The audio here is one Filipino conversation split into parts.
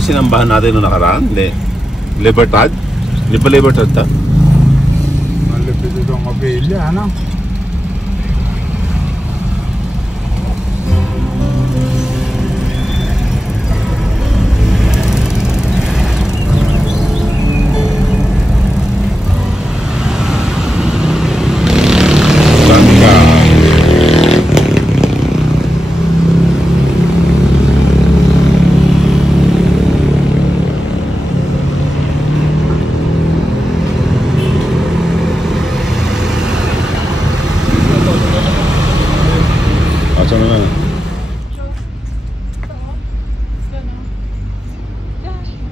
yung sinambahan natin noong nakaraan? Hindi. Libertad? Hindi ba Libertad ta? Malapit itong kapilya, ano?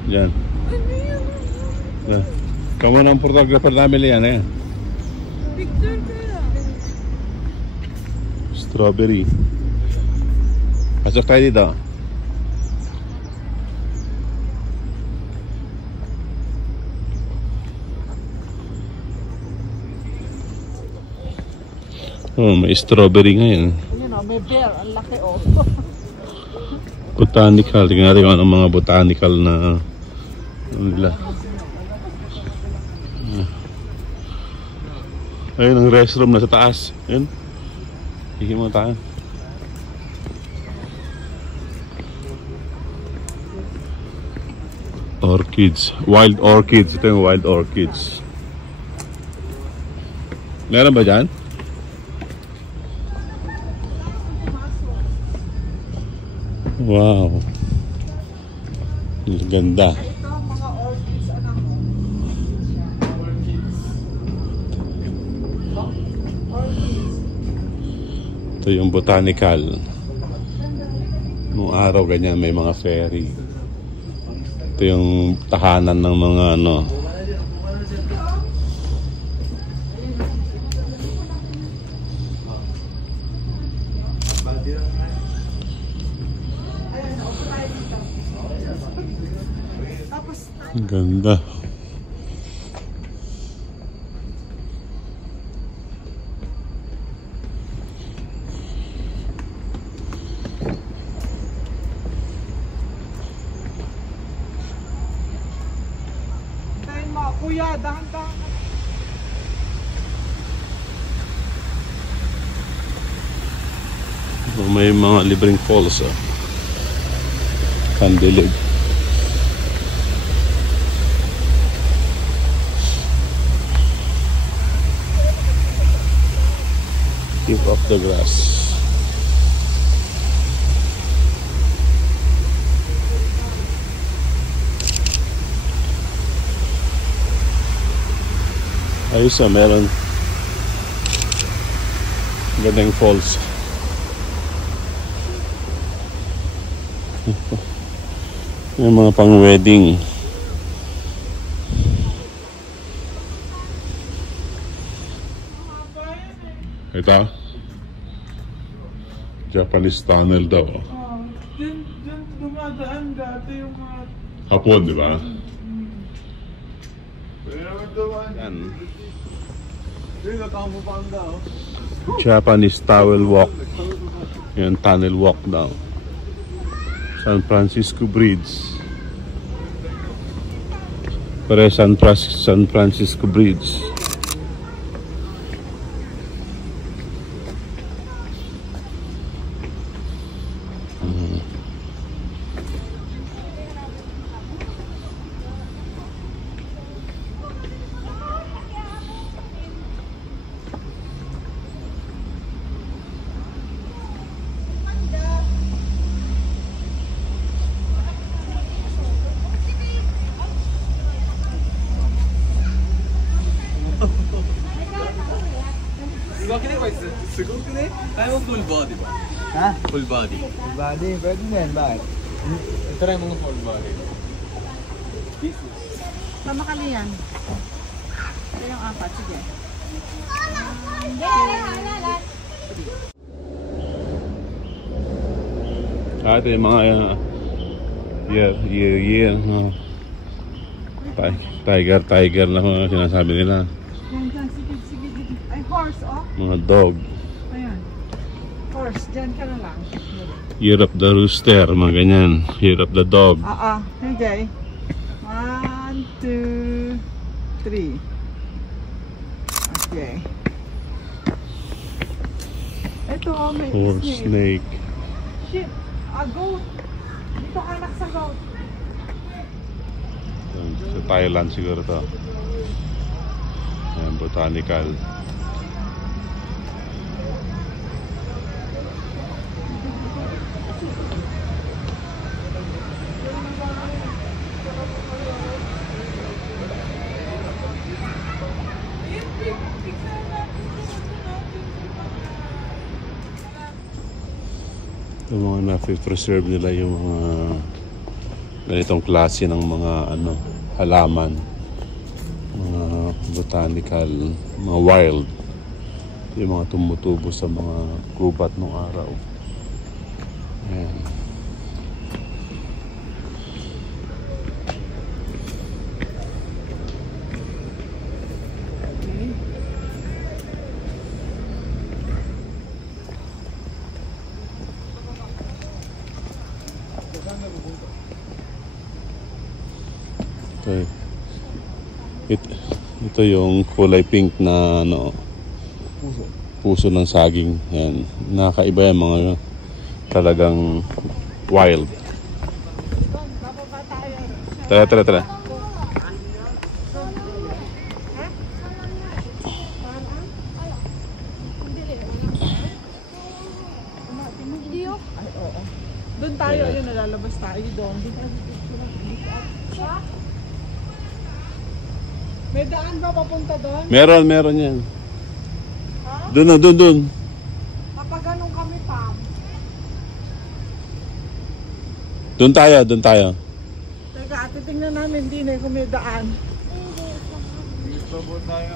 Yan. Kamu ng photographer namin yan eh. Picture kaya. Strawberry. Pasok tayo dito. Oh, may strawberry ngayon. Yun o, may bear. Ang laki o. Botanical. Tingnan natin kung anong mga botanical na nila. Ayun ang restroom na sa taas. Ayun. Hihimo tayo. Orchids. Wild orchids. Ito yung wild orchids. Meron ba dyan? Wow. Ganda. Ito, mga orchids, anak mo. Orchids. Ito yung botanical. Noong araw ganyan may mga ferry. Ito yung tahanan ng mga ano. Ang ganda. Tayo mga kuya, dahan-dahan. May mga libreng falls. Candilig. Keep up the grass. Ayos na, meron gandang falls. Yung mga pang wedding. Ito Japanese tunnel daw. Dyan dumadaan dati yung mga... Hapon, di ba? Yan. Japanese towel walk. Yan, tunnel walk daw. San Francisco Bridge. Pare San Francisco Bridge. Kaya mo full body ba? Ha? Full body. Body, pwede na yan, bakit? Try mo ng full body. Pamakali yan. Ito yung apat, sige. Ito yung mga tiger na mga sinasabi nila. Yan, sige. Ay, horse, oh. Mga dog. Ayan. Horse, dyan ka na lang. Year of the rooster, mga ganyan. Year of the dog. Okay. 1, 2, 3. Okay. Ito, may Or snake. Sheep. A goat. Dito ka anak sa goat. Sa Thailand siguro to. Ayan, botanical. Yung mga na-preserve nila yung mga ganitong klase ng mga ano, halaman, mga botanical, mga wild, yung mga tumutubo sa mga gubat ng araw. Ayan. Ito yung kulay pink na ano, puso ng saging. Yan. Nakakaiba yung mga talagang wild. Tara. Doon tayo, yun, nalalabas tayo doon. May daan ba papunta doon? Meron yan. Doon. Kapag ganun kami, Pam. Doon tayo. Teka, titingnan namin din kung may daan. Dito po tayo.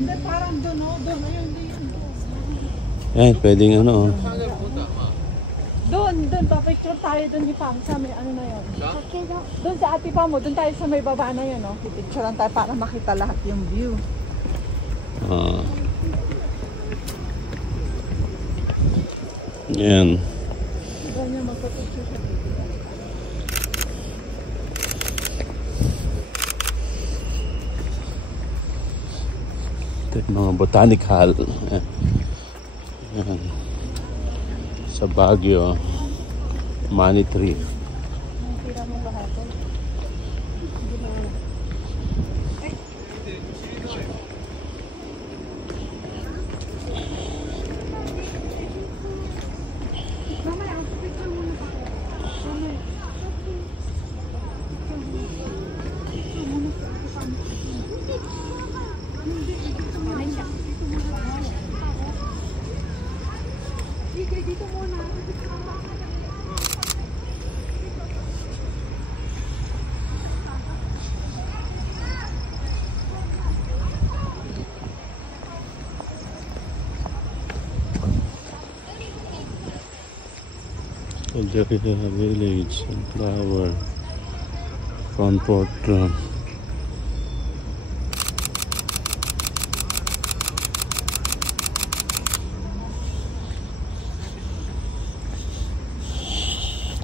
Hindi, parang doon, doon. Ayun, din. Yan, pwedeng ano. Doon, pa-picture tayo doon ni Pam sa may ano na yun. Doon sa ate Pam mo, doon tayo sa may baba na yun, no? Pipicturean tayo para makita lahat yung view. Yan. Doon niya magpapicture siya dito. Ito yung mga botanical. Yan. Sa Baguio, money tree. Tira mo ba ito? Dito muna. Calderita Village and flower. Front porch.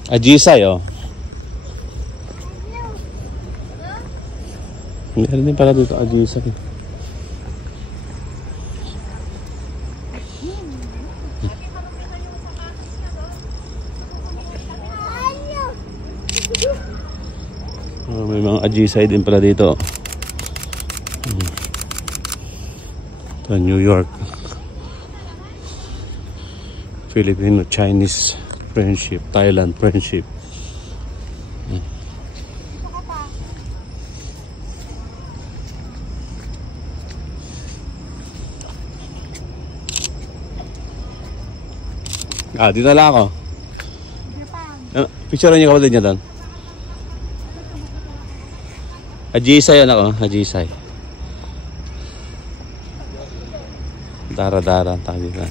Ajisay, oh. Meron din pala dito Ajisay. May mga Ajisay din pala dito. Ito, New York. Filipino-Chinese friendship, Thailand friendship. Dito na lang ako. Picture niyo kapatid niya doon. Ajisay yan ako, Ajisay. Dara-dara tayo dito.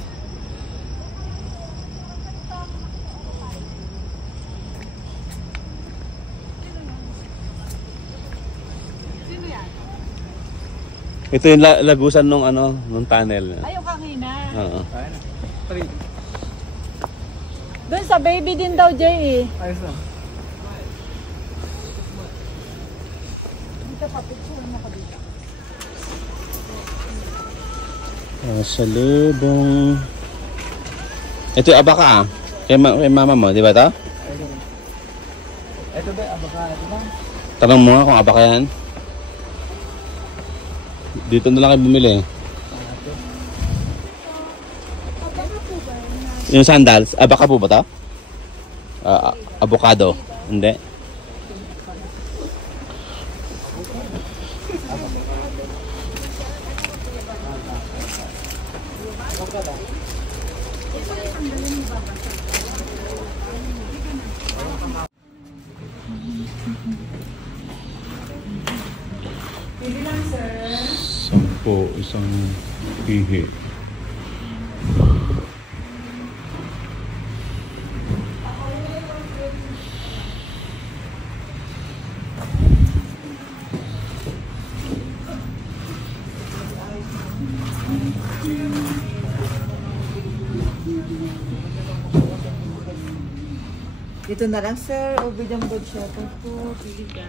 Ito yung lagusan nung ano, nung tunnel. Ayaw kanina. Oo. Doon sa baby din daw, Jay. Ayos na. Dito pa, picture mo ko dito. Salubong. Ito yung abaka ah. Kay mama mo, di ba ito? Ito ba? Abaka, ito ba? Tanong mo nga kung abaka yan. Dito na lang kayo bumili. Yung sandals, abaka po ba ito? Avocado. Hindi. Sampo, isang pihi. Dito na lang, sir. O bidyang board siya. Ito po, pili ka.